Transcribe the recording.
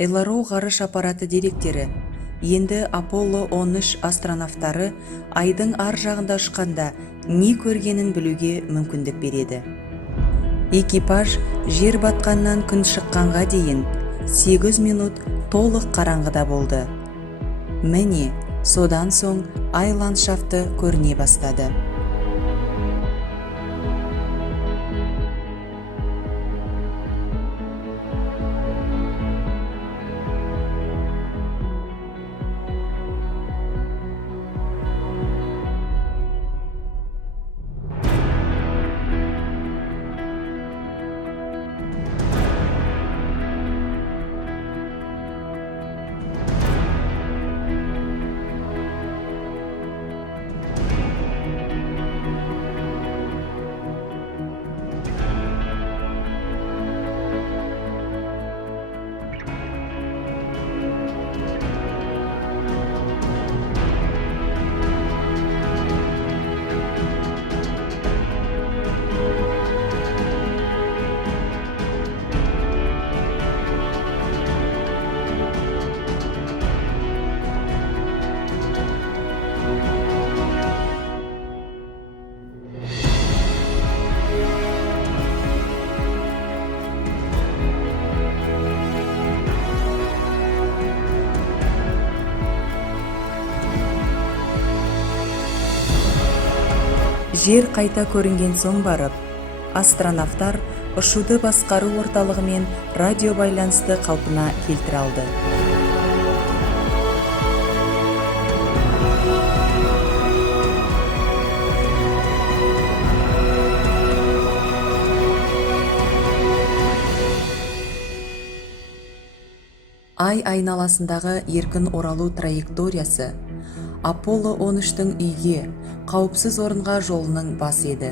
ЛРО ғарыш аппараты деректері. Енді Аполло 13 астронавтары айдың ар жағында ұшқанда не көргенін білуге мүмкіндік береді. Экипаж жер батқаннан күн шыққанға дейін 8 минут толық қараңғыда болды. Міне, содан соң ай ландшафты көріне бастады. Жер қайта көрінген соң барып, астронавтар ұшуды басқару орталығымен радио байланысты қалпына келтіре алды. Ай айналасындағы еркін оралу траекториясы Аполло 13-тің үйге, қауіпсіз орынға жолының басы еді.